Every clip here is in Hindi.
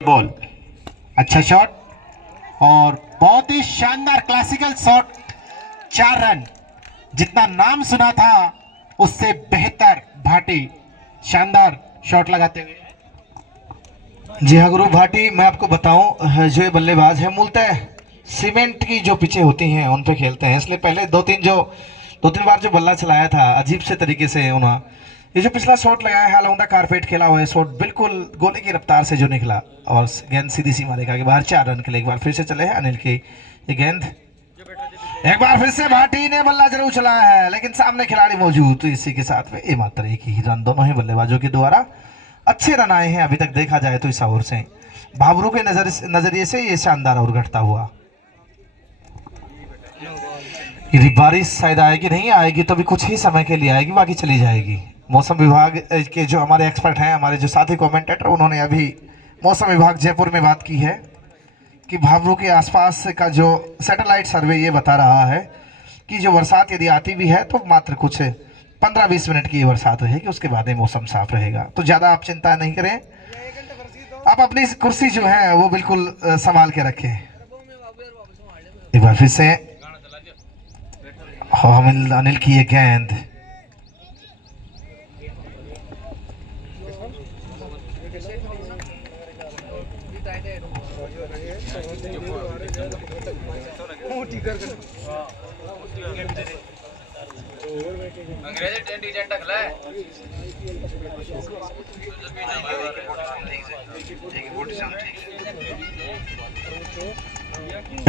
बॉल अच्छा शॉट और बहुत ही शानदार क्लासिकल शॉट। 4 रन, जितना नाम सुना था उससे बेहतर भाटी शानदार शॉट लगाते हुए। जी हाँ गुरु भाटी, मैं आपको बताऊं, जो ये बल्लेबाज है मूलतः सीमेंट की जो पिचें होती हैं उन पे खेलते हैं, इसलिए पहले दो तीन बार जो बल्ला चलाया था अजीब से तरीके से उन्होंने ये जो पिछला शॉट लगाया है अलौंदा कारपेट खेला हुआ है शॉट, बिल्कुल गोले की रफ्तार से जो निकला और गेंद सीधी सीमा रेखा के बाहर 4 रन के लिए। एक बार फिर से चले हैं अनिल की ये गेंद, एक बार फिर से भाटी ने बल्ला जरूर चलाया है लेकिन सामने खिलाड़ी मौजूद, तो इसी के साथ में ये मात्र एक ही रन दोनों ही बल्लेबाजों के द्वारा अच्छे रन आए हैं अभी तक देखा जाए तो इस ओवर से। भावरू के नजरिए से ये शानदार ओवर घटता हुआ। यदि बारिश शायद आएगी, नहीं आएगी तो भी कुछ ही समय के लिए आएगी, बाकी चली जाएगी। मौसम विभाग के जो हमारे एक्सपर्ट हैं, हमारे जो साथी कमेंटेटर, उन्होंने अभी मौसम विभाग जयपुर में बात की है कि भावरू के आसपास का जो सैटेलाइट सर्वे ये बता रहा है कि जो बरसात यदि आती भी है तो मात्र कुछ 15-20 मिनट की बरसात रहेगी, उसके बाद में मौसम साफ रहेगा। तो ज़्यादा आप चिंता नहीं करें, आप अपनी कुर्सी जो है वो बिल्कुल संभाल के रखें। एक बार फिर से अनिल की ये गेंद,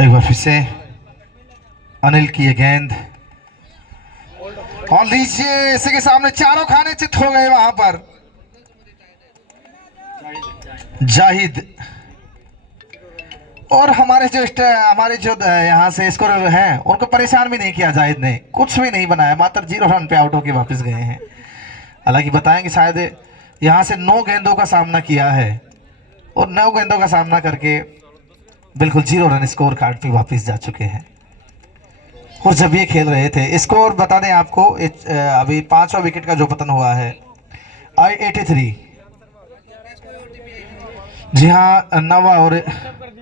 एक बार फिर से अनिल की ये गेंद और लीजिए इसी के सामने चारों खाने चित हो गए वहां पर। जाहिद और हमारे जो यहाँ से स्कोर हैं उनको परेशान भी नहीं किया, जाहिद ने कुछ भी नहीं बनाया, मात्र 0 रन पे आउट होके वापस गए हैं। हालांकि बताएंगे शायद यहाँ से 9 गेंदों का सामना किया है और 9 गेंदों का सामना करके बिल्कुल 0 रन स्कोर कार्ड पे वापस जा चुके हैं। और जब ये खेल रहे थे, स्कोर बता दें आपको, अभी 5वां विकेट का जो पतन हुआ है 83। जी हाँ, 9वां और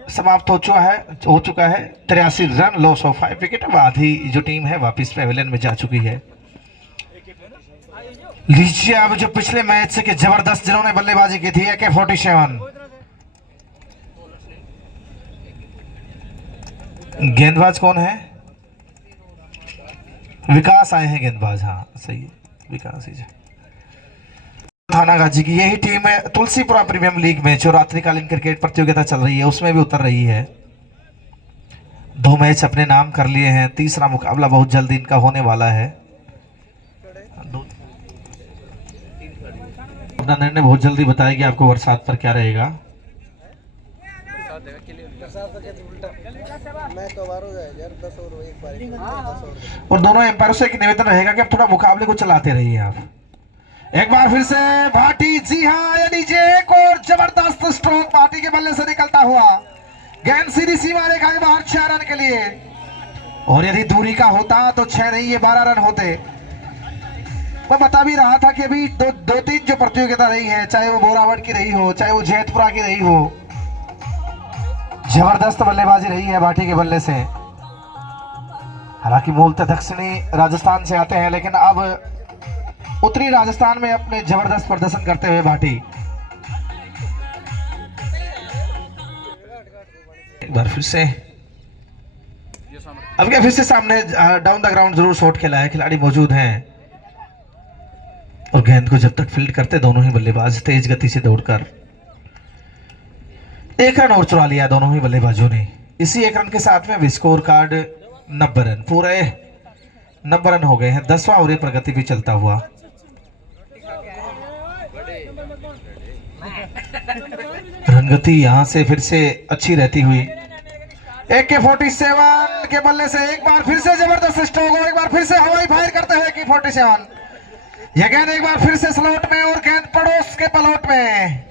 समाप्त हो चुका है 83 रन, लॉस ऑफ 5 विकेट। आधी जो टीम है वापस पेविलियन में जा चुकी है। लीजिए अब जो पिछले मैच से के जबरदस्त जिन्होंने बल्लेबाजी की थी AK-47, गेंदबाज कौन है? विकास आए हैं गेंदबाज, हाँ सही है, विकास ही। थाना गाजी की यही टीम है तुलसीपुरा प्रीमियम लीग में जो रात्रिकालीन क्रिकेट प्रतियोगिता चल रही है उसमें भी उतर रही है। 2 मैच अपने नाम कर लिए हैं, तीसरा मुकाबला बहुत जल्दी इनका होने वाला है। अपना निर्णय बहुत जल्दी बताएगी आपको बरसात पर क्या रहेगा। और दोनों एम्पायर से एक निवेदन रहेगा कि अब थोड़ा मुकाबले को चलाते रहिए आप। एक बार फिर से भाटी, जी हाँ, यानी एक और जबरदस्त स्ट्रोक भाटी के बल्ले से निकलता हुआ, गेंद सीधी सीमा रेखा के बाहर 6 रन के लिए। और यदि दूरी का होता तो 6 नहीं ये 12 रन होते। मैं बता भी रहा था कि अभी दो तीन जो प्रतियोगिता रही है, चाहे वो बोरावट की रही हो, चाहे वो जैतपुरा की रही हो, जबरदस्त बल्लेबाजी रही है भाटी के बल्ले से। हालांकि मूलतः दक्षिणी राजस्थान से आते हैं लेकिन अब उत्तरी राजस्थान में अपने जबरदस्त प्रदर्शन करते हुए भाटी। एक बार फिर से अब क्या फिर से सामने डाउन द ग्राउंड जरूर शॉट खेला है, खिलाड़ी मौजूद हैं और गेंद को जब तक फील्ड करते दोनों ही बल्लेबाज तेज गति से दौड़कर 1 रन और चुरा लिया दोनों ही बल्लेबाजों ने। इसी 1 रन के साथ में स्कोर कार्ड 90 रन, पूरे 90 रन हो गए हैं। 10वां ओवर प्रगति भी चलता हुआ। रनगति यहां से फिर से अच्छी रहती हुई। AK-47 के बल्ले से एक बार फिर से जबरदस्त स्ट्रोक, एक बार फिर से हवाई फायर करते हुए AK-47, यह गेंद एक बार फिर से स्लॉट में और गेंद पड़ोस के पलौट में।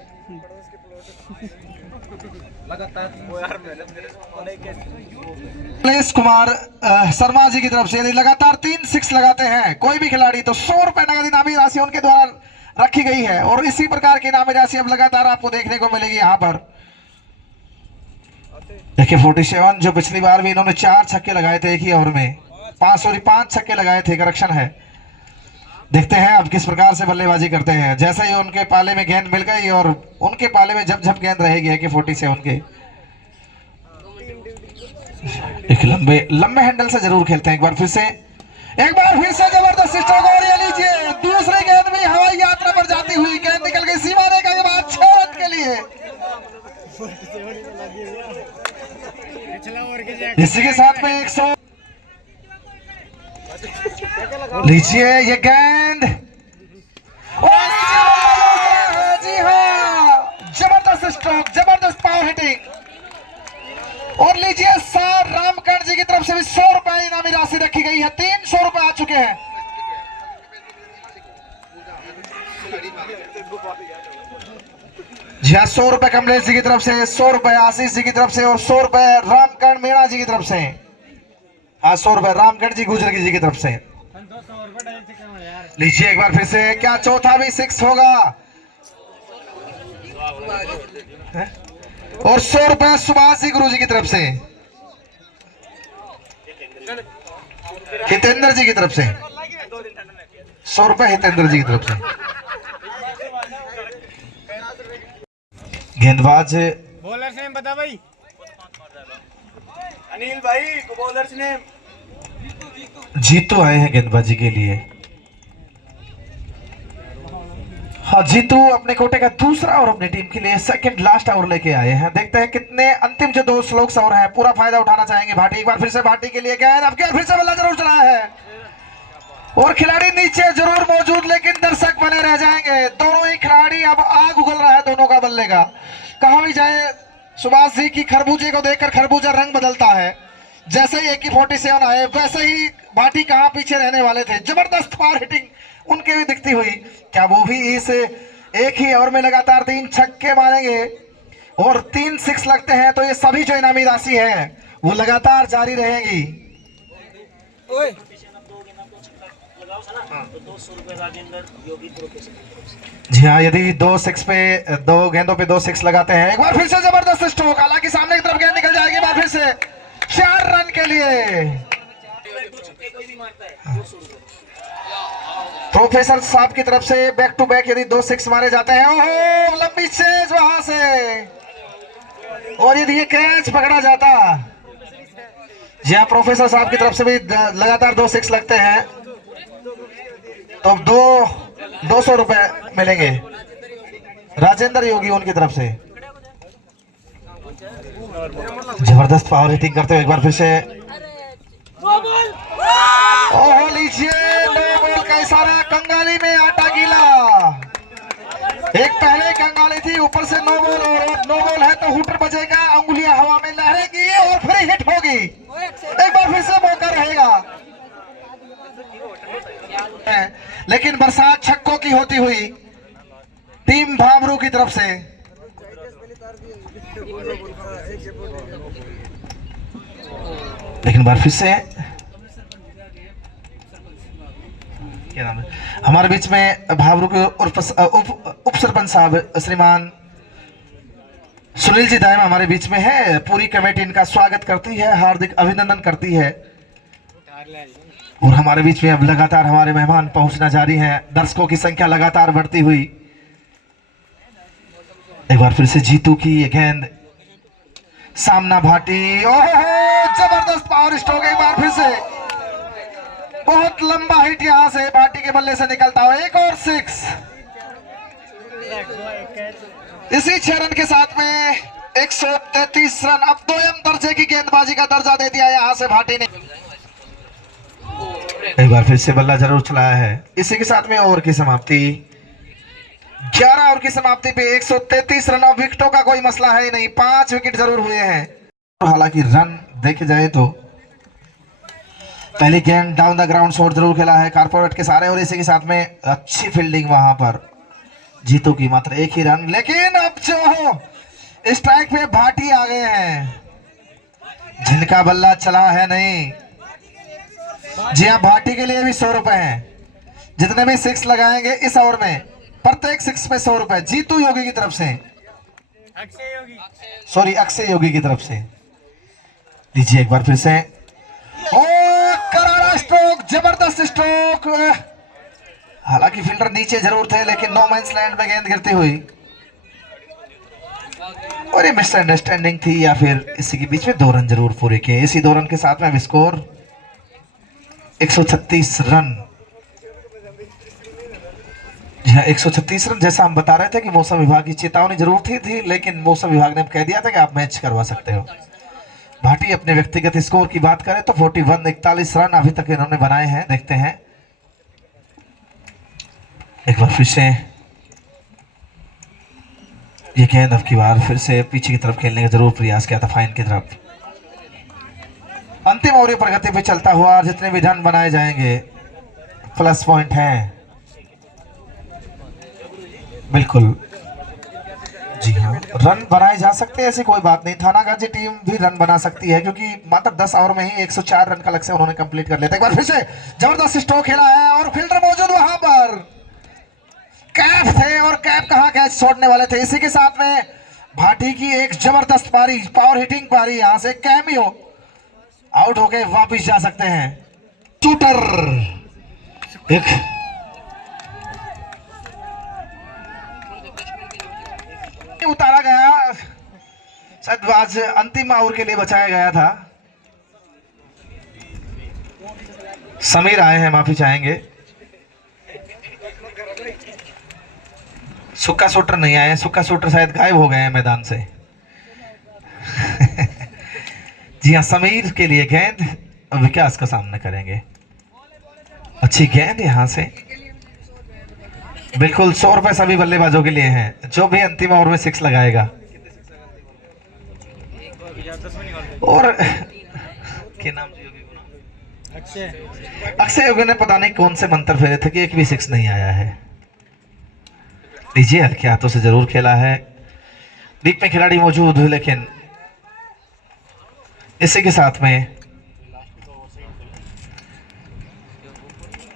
कुमार शर्मा जी की तरफ से लगातार 3 6 लगाते हैं कोई भी खिलाड़ी तो 100 रुपए नगद इनामी राशि उनके द्वारा रखी गई है और इसी प्रकार की इनामी राशि अब लगातार आपको देखने को मिलेगी यहाँ पर। AK-47 जो पिछली बार भी इन्होंने 4 छक्के लगाए थे एक ही ओवर में, 5 छक्के लगाए थे, करेक्शन है। देखते हैं अब किस प्रकार से बल्लेबाजी करते हैं। जैसे ही उनके पाले में गेंद मिल गई और उनके पाले में जब जब गेंद रहेगी AK-47 के, एक लंबे हैंडल से जरूर खेलते हैं। एक बार फिर से जबरदस्त स्ट्रोक, और ये लीजिए दूसरी गेंद भी हवाई यात्रा पर जाती हुई गेंद निकल गई सीमा रेखा के बाद 6 रन के लिए। इसी के साथ में 100 लीजिए ये गेंद, जी हाँ, जबरदस्त स्ट्रोक, जबरदस्त पावर हिटिंग। और लीजिए सर रामकर्ण जी की तरफ से भी 100 रुपए इनामी राशि रखी गई है, 300 रुपए आ चुके हैं। जी हाँ, 100 रुपए कमलेश जी की तरफ से, 100 रुपए आशीष जी की तरफ से और 100 रुपए रामकर्ण मीणा जी की तरफ से। हाँ, 100 रुपए रामकर्ण जी गुजरगी जी की तरफ से। लीजिए एक बार फिर से, क्या चौथा भी 6 होगा? और 100 रुपए सुभाष जी गुरु जी की तरफ से, हितेंद्र जी की तरफ से, 100 रुपए हितेंद्र जी की तरफ से। गेंदबाज बॉलर नेम बता भाई, अनिल भाई को बॉलर नेम। जीतू आए हैं गेंदबाजी के लिए। हाँ, जीतू अपने कोटे का दूसरा और अपनी टीम के लिए सेकंड लास्ट ओवर लेके आए हैं। देखते हैं कितने अंतिम जो 2 स्लोक्स ओवर है पूरा फायदा उठाना चाहेंगे भाटी। एक बार फिर से भाटी के लिए गेंद, अब क्या फिर से बल्ला जरूर चला है और खिलाड़ी नीचे जरूर मौजूद लेकिन दर्शक बने रह जाएंगे। दोनों ही खिलाड़ी, अब आग उगल रहा है दोनों का बल्ले का। कहा भी जाए सुभाष जी की खरबूजे को देखकर खरबूजा रंग बदलता है। जैसे ही AK-47 आए वैसे ही भाटी कहां पीछे रहने वाले थे। जबरदस्त पावर हिटिंग उनके भी दिखती हुई। क्या वो भी इस एक ही ओवर में लगातार 3 छक्के मारेंगे और 3 6 लगते हैं तो ये सभी जो इनामी राशि है वो लगातार जारी रहेगी। जी हाँ, यदि 2 6 पे 2 गेंदों पे 2 6 लगाते हैं। एक बार फिर से जबरदस्त स्ट्रोक, हालांकि सामने की तरफ गेंद निकल जाएगी। एक बार फिर से 4 रन के लिए प्रोफेसर साहब की तरफ से बैक टू बैक यदि 2 6 मारे जाते हैं। ओहो, लंबी चेज वहां से, और यदि ये कैच पकड़ा जाता। जी हाँ, प्रोफेसर साहब की तरफ से भी लगातार 2 6 लगते हैं तो 200 रुपए मिलेंगे राजेंद्र योगी उनकी तरफ से। जबरदस्त पावर हिटिंग करते हुए एक बार फिर से, ओह लीजिए नो बॉल का इशारा, कंगाली में आटा गीला। एक पहले कंगाली थी, ऊपर से नो बॉल, और नो बॉल है तो हुटर बजेगा, अंगुलियां हवा में लहरेगी और फिर हिट होगी। एक बार फिर से मौका रहेगा, लेकिन बरसात छक्कों की होती हुई टीम भाबरू की तरफ से। लेकिन बार फिर से क्या नाम है हमारे बीच में भाबरू के उप सरपंच साहब श्रीमान सुनील जी दायम हमारे बीच में है। पूरी कमेटी इनका स्वागत करती है, हार्दिक अभिनंदन करती है। और हमारे बीच में अब लगातार हमारे मेहमान पहुंचना जारी है, दर्शकों की संख्या लगातार बढ़ती हुई। एक बार फिर से जीतू की ये गेंद, सामना भाटी, ओहो जबरदस्त पावर स्ट्रोक। एक बार फिर से बहुत लंबा हिट यहां से भाटी के बल्ले से निकलता हुआ, एक और 6। इसी 6 रन के साथ में 133 रन। अब 2M दर्जे की गेंदबाजी का दर्जा दे दिया यहां से भाटी ने। एक बार फिर से बल्ला जरूर चलाया है। इसी के साथ में ओवर की समाप्ति, 11 ओवर की समाप्ति पे 133 रन। अब विकेटों का कोई मसला है ही नहीं, 5 विकेट जरूर हुए हैं। हालांकि रन देखे जाए तो पहली गेंद डाउन द ग्राउंड शॉट जरूर खेला है कारपोरेट के सारे, और इसी के साथ में अच्छी फील्डिंग वहां पर जीतू की, मात्र 1 ही रन। लेकिन अब जो स्ट्राइक पे भाटी आ गए हैं, जिनका बल्ला चला है नहीं। जी हाँ, भाटी के लिए भी 100 रुपए हैं। जितने भी 6 लगाएंगे इस ओवर में, प्रत्येक 6 पे 100 रुपए। जीतू योगी की तरफ से, अक्षय योगी की तरफ से लीजिए एक बार फिर से, ओ करारा स्ट्रोक, जबरदस्त स्ट्रोक। हालांकि फील्डर नीचे जरूर थे लेकिन नो मैंस लैंड में गेंद गिरती हुई, और ये मिसअंडरस्टैंडिंग थी या फिर इसी के बीच में 2 रन जरूर पूरे किए। इसी 2 रन के साथ में अब स्कोर 136 रन। जी हाँ, 136 रन। जैसा हम बता रहे थे कि मौसम विभाग की चेतावनी जरूर थी लेकिन मौसम विभाग ने कह दिया था कि आप मैच करवा सकते हो। भाटी अपने व्यक्तिगत स्कोर की बात करें तो 41 रन अभी तक इन्होंने बनाए हैं। देखते हैं एक बार फिर से, ये गेंद अब की बार फिर से पीछे की तरफ खेलने का जरूर प्रयास किया था, फाइन की तरफ। अंतिम ओवर प्रगति पे चलता हुआ जितने भी रन बनाए जाएंगे प्लस पॉइंट है। बिल्कुल जी हाँ, रन बनाए जा सकते हैं, ऐसी कोई बात नहीं। थानागाजी टीम भी रन बना सकती है क्योंकि मात्र 10 ओवर में ही 104 रन का लक्ष्य उन्होंने कंप्लीट कर लिया था। एक बार फिर से जबरदस्त स्ट्रोक खेला है और फील्डर मौजूद वहां पर, कैप थे और कैप कहां कैच छोड़ने वाले थे। इसी के साथ में भाटी की एक जबरदस्त पारी, पावर हिटिंग पारी, यहां से कैमियो आउट होके वापिस जा सकते हैं। शूटर एक उतारा गया, शायद आज अंतिम ओवर के लिए बचाया गया था। समीर आए हैं, माफी चाहेंगे। सुक्का शूटर नहीं आए, सुक्का शूटर शायद गायब हो गए हैं मैदान से। जी हाँ, समीर के लिए गेंद विकास का सामना करेंगे। अच्छी गेंद यहां से, बिल्कुल 100 रुपए सभी बल्लेबाजों के लिए हैं, जो भी अंतिम ओवर में 6 लगाएगा। और क्या नाम, अक्षय योगी ने पता नहीं कौन से मंत्र फेरे थे कि एक भी 6 नहीं आया है। लीजिए, हल्के हाथों से जरूर खेला है। डीप में खिलाड़ी मौजूद है लेकिन इसी के साथ में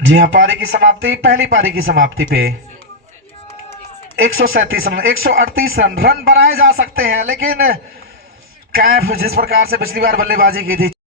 जी हाँ, पारी की समाप्ति, पहली पारी की समाप्ति पे 137 रन, 138 रन बनाए जा सकते हैं लेकिन कैफ जिस प्रकार से पिछली बार बल्लेबाजी की थी